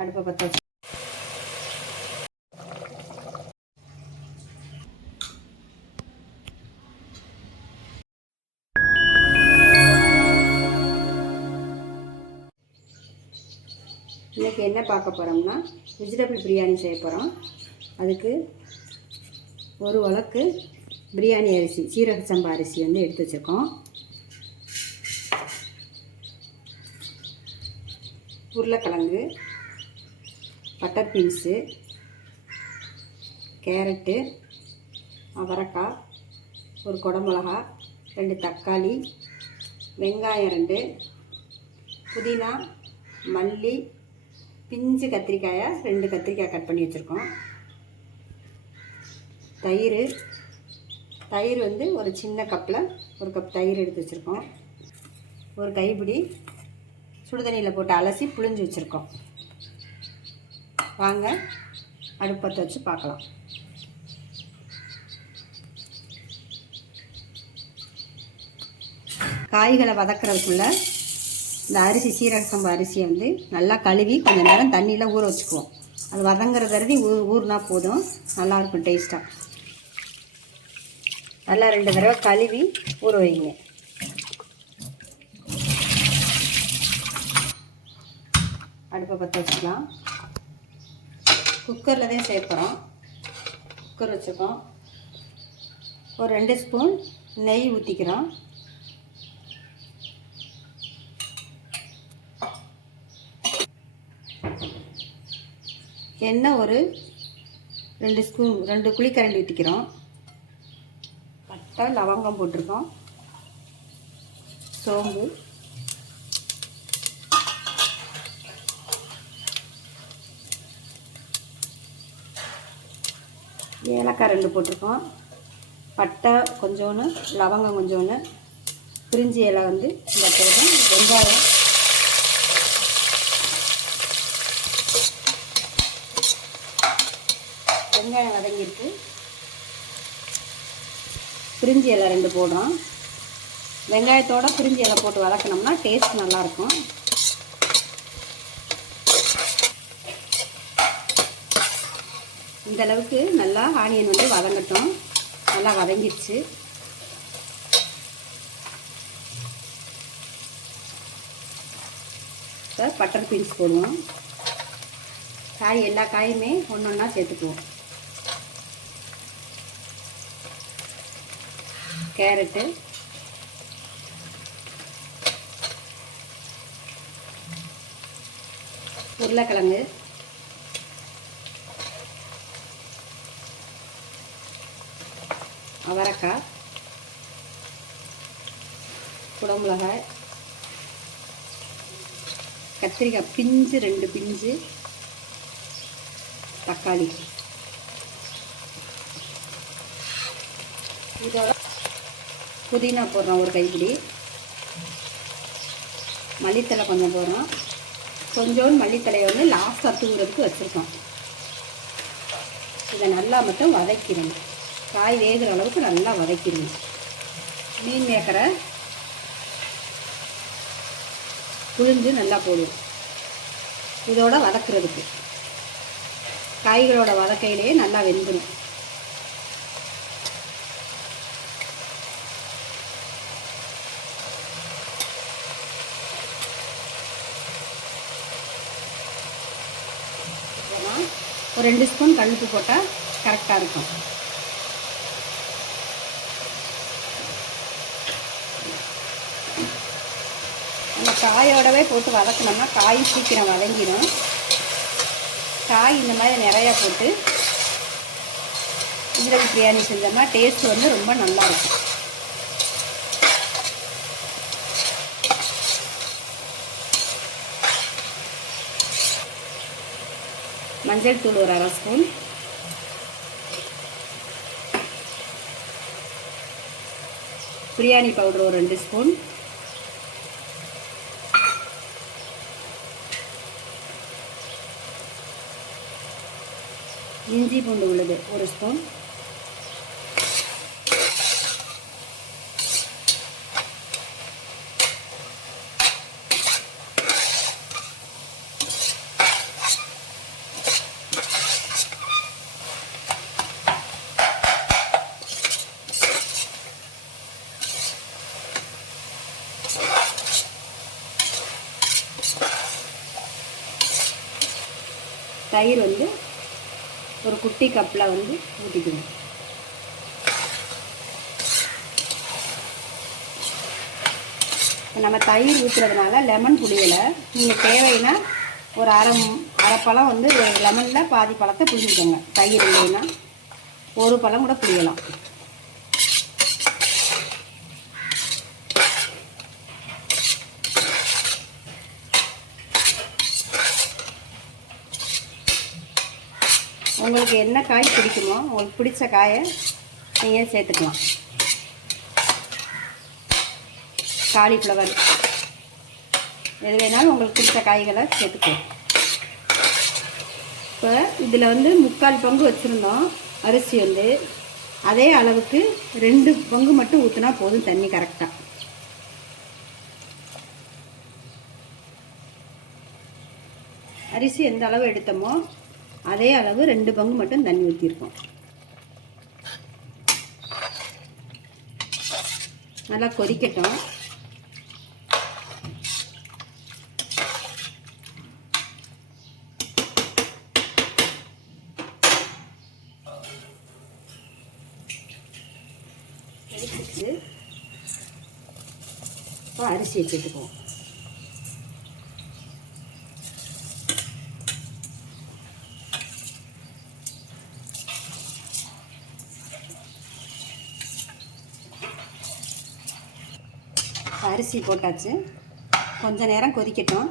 அடுப்பை பற்ற வச்சு இன்றைக்கி என்ன பார்க்க போகிறோம்னா வெஜிடபிள் பிரியாணி செய்ய போகிறோம். அதுக்கு ஒரு உலக்கு பிரியாணி அரிசி, சீரக சம்பா அரிசி வந்து எடுத்து வச்சுருக்கோம். உருளைக்கிழங்கு, பட்டர் பீன்ஸு, கேரட்டு, அவரைக்காய், ஒரு குடமிளகா, 2 தக்காளி, வெங்காயம் 2, புதினா, மல்லி, பிஞ்சு கத்திரிக்காயை 2 கத்திரிக்காய் கட் பண்ணி வச்சுருக்கோம். தயிர் வந்து ஒரு சின்ன கப்பில் 1 கப் தயிர் எடுத்து வச்சுருக்கோம். ஒரு கைப்பிடி சுடுதண்ணியில் போட்டு அலசி புழிஞ்சு வச்சுருக்கோம். வாங்க அடுப்பத்தை வச்சு பார்க்கலாம். காய்களை வதக்கிறதுக்குள்ள இந்த அரிசி, சீரக சம்பா அரிசியை வந்து நல்லா கழுவி கொஞ்சம் நேரம் தண்ணியில் ஊற வச்சுக்குவோம். அது வதங்குற கருதி ஊறினா போதும், நல்லாயிருக்கும் டேஸ்ட்டாக. நல்லா 2 தடவை கழுவி ஊற வைங்க. அடுப்பை பற்ற வச்சுக்கலாம். குக்கரில் தான் சேர்க்குறோம். குக்கர் வச்சுருக்கோம். ஒரு 2 ஸ்பூன் நெய் ஊற்றிக்கிறோம். எண்ணெய் ஒரு 2 குழிக்கரண்டி ஊற்றிக்கிறோம். பட்டை, லவங்கம் போட்டிருக்கோம். சோம்பு, ஏலக்காய் 2 போட்டிருக்கோம். பட்டை கொஞ்சோன்னு, லவங்கம் கொஞ்சோன்னு, பிரிஞ்சி இலை வந்து இந்த போதும். வெங்காயம் வதங்கிருக்கு. பிரிஞ்சி இலை 2 போடுறோம். வெங்காயத்தோட பிரிஞ்சி இலை போட்டு வதக்கினோம்னா டேஸ்ட் நல்லாயிருக்கும். இந்த அளவுக்கு நல்லா ஆனியன் வந்து வதங்கட்டும். நல்லா வதங்கிடுச்சு. இப்போ பட்டர் பீன்ஸ் போடுவோம். எல்லா காயுமே ஒன்றா சேர்த்துக்குவோம். கேரட்டு, உருளைக்கிழங்கு, அவரைக்காய், குடமிளகாய், கத்திரிக்காய் பிஞ்சு 2 பிஞ்சு, தக்காளி. இதோட புதினா போடுறோம் ஒரு கைப்பிடி. மல்லித்தலை கொஞ்சம் போடுறோம். கொஞ்சோண்டு மல்லித்தலையை வந்து லாஸ்ட்டாக தூங்குறதுக்கு வச்சுருக்கோம். இதை நல்லா மட்டும் வதக்கிடணும். காய் வேகிற அளவுக்கு நல்லா வதக்கிடணும். மீன் மேக்கரை புழிஞ்சு நல்லா போடுவோம் இதோட வதக்குறதுக்கு. காய்களோட வதக்கையிலேயே நல்லா வெந்துடும். ஒரு 2 ஸ்பூன் கல்லுப்பு போட்டால் கரெக்டாக இருக்கும். நம்ம காயோடவே போட்டு வதக்கணும்னா காய் சீக்கிரம் வதங்கிடும். காய் இந்த மாதிரி நிறையா போட்டு வெஜிடபிள் பிரியாணி செஞ்சோம்னா டேஸ்ட் வந்து ரொம்ப நல்லாயிருக்கும். மஞ்சள் தூள் ஒரு 1/2 ஸ்பூன், பிரியாணி பவுடர் ஒரு 2 ஸ்பூன், இஞ்சி பூண்டு விழுது 1 ஸ்பூன், தயிர் வந்து ஒரு குட்டி கப்பில் வந்து ஊற்றிக்கணும். நம்ம தயிர் ஊற்றுறதுனால லெமன் புளியலை. நீங்கள் தேவைன்னா ஒரு அரை பழம் வந்து லெமனில் பாதி பழத்தை புளிஞ்சிக்கோங்க. தயிர் இல்லைன்னா ஒரு பழம் கூட புளியலாம். உங்களுக்கு என்ன காய் பிடிக்குமோ உங்களுக்கு பிடிச்ச காயை நீங்கள் சேர்த்துக்கலாம். காலிஃப்ளவர் எது வேணாலும் உங்களுக்கு பிடிச்ச காய்களை சேர்த்துக்கலாம். இப்போ இதில் வந்து 3/4 பங்கு வச்சுருந்தோம் அரிசி வந்து. அதே அளவுக்கு 2 பங்கு மட்டும் ஊற்றினா போதும் தண்ணி கரெக்டாக. அரிசி எந்த அளவு எடுத்தோமோ அதே அளவு 2 பங்கு மட்டும் தண்ணி ஊற்றிருக்கோம். நல்லா கொதிக்கட்டும். கொதிச்சிட்டு இப்போ அரிசியை சேர்த்துக்குவோம். அரிசி போட்டாச்சு. கொஞ்ச நேரம் கொதிக்கட்டும்.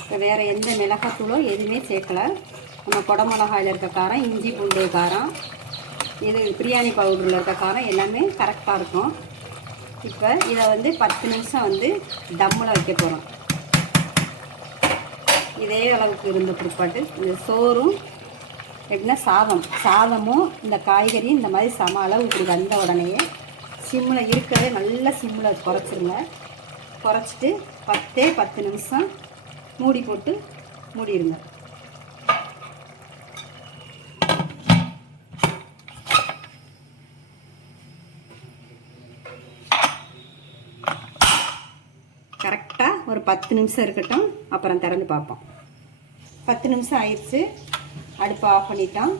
இப்போ வேறு எந்த மிளகாத்தூளோ எதுவுமே சேர்க்கலை. நம்ம குடமிளகாயில் இருக்க காரம், இஞ்சி பூண்டு காரம், இது பிரியாணி பவுடரில் இருக்க காரம் எல்லாமே கரெக்டாக இருக்கும். இப்போ இதை வந்து 10 நிமிஷம் வந்து தம்மில் வைக்க போகிறோம். இதே அளவுக்கு இருந்த பிற்பாட்டு இந்த சோறும் எப்படின்னா சாதமும் இந்த காய்கறியும் இந்த மாதிரி சம அளவு இப்படி வந்த உடனேயே சிம்மில் இருக்கிறதே நல்லா சிம்மில் குறைச்சிருங்க. குறைச்சிட்டு 10 நிமிஷம் மூடி போட்டு மூடிடுங்க. கரெக்டாக ஒரு 10 நிமிஷம் இருக்கட்டும். அப்புறம் திறந்து பார்ப்போம். 10 நிமிஷம் ஆயிடுச்சு. அடுப்பை ஆஃப் பண்ணிட்டோம்.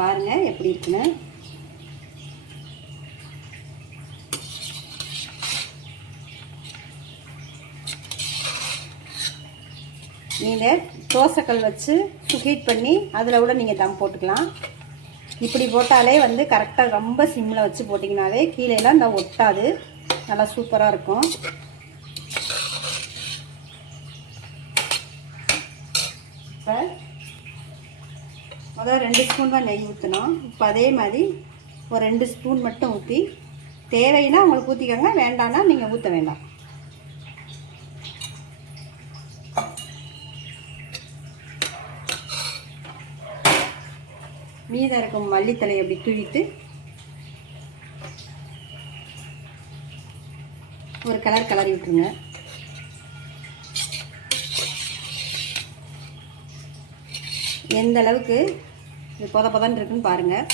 பாருங்க எப்படி இருக்குன்னு. நீங்கள் தோசைக்கல் வச்சு ஹீட் பண்ணி அதில் கூட நீங்கள் தம் போட்டுக்கலாம். இப்படி போட்டாலே வந்து கரெக்டாக ரொம்ப சிம்மில் வச்சு போட்டிங்கனாலே கீழேலாம் இந்த ஒட்டாது. நல்லா சூப்பராக இருக்கும். இப்போ முதல்ல 2 ஸ்பூன் தான் நெய் ஊற்றணும். இப்போ அதே மாதிரி ஒரு 2 ஸ்பூன் மட்டும் ஊற்றி, தேவைன்னா உங்களுக்கு ஊற்றிக்கோங்க, வேண்டாம்னா நீங்கள் ஊற்ற வேண்டாம். மீதம் இருக்கும் மல்லித்தலையை அப்படி தூவிட்டு ஒரு கலரி விட்டுருங்க. எந்த அளவுக்கு இது பொதன்னு இருக்குன்னு பாருங்கள்.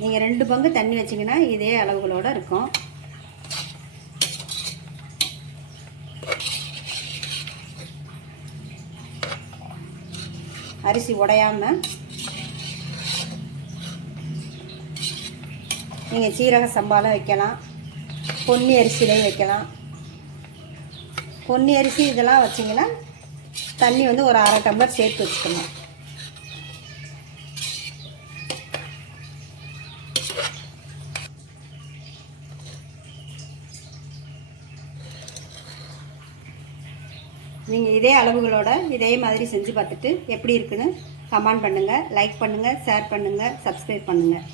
நீங்கள் 2 பங்கு தண்ணி வச்சிங்கன்னா இதே அளவுகளோடு இருக்கும். அரிசி உடையாமல் நீங்கள் சீரக சம்பாவில் வைக்கலாம், பொன்னி அரிசியிலையும் வைக்கலாம். பொன்னி அரிசி இதெல்லாம் வச்சிங்கன்னா தண்ணி வந்து ஒரு 1/2 டம்ளர் சேர்த்து வச்சுக்கணும். நீங்கள் இதே அளவுகளோட இதே மாதிரி செஞ்சு பார்த்துட்டு எப்படி இருக்குன்னு கமெண்ட் பண்ணுங்கள், லைக் பண்ணுங்கள், ஷேர் பண்ணுங்கள், சப்ஸ்கிரைப் பண்ணுங்கள்.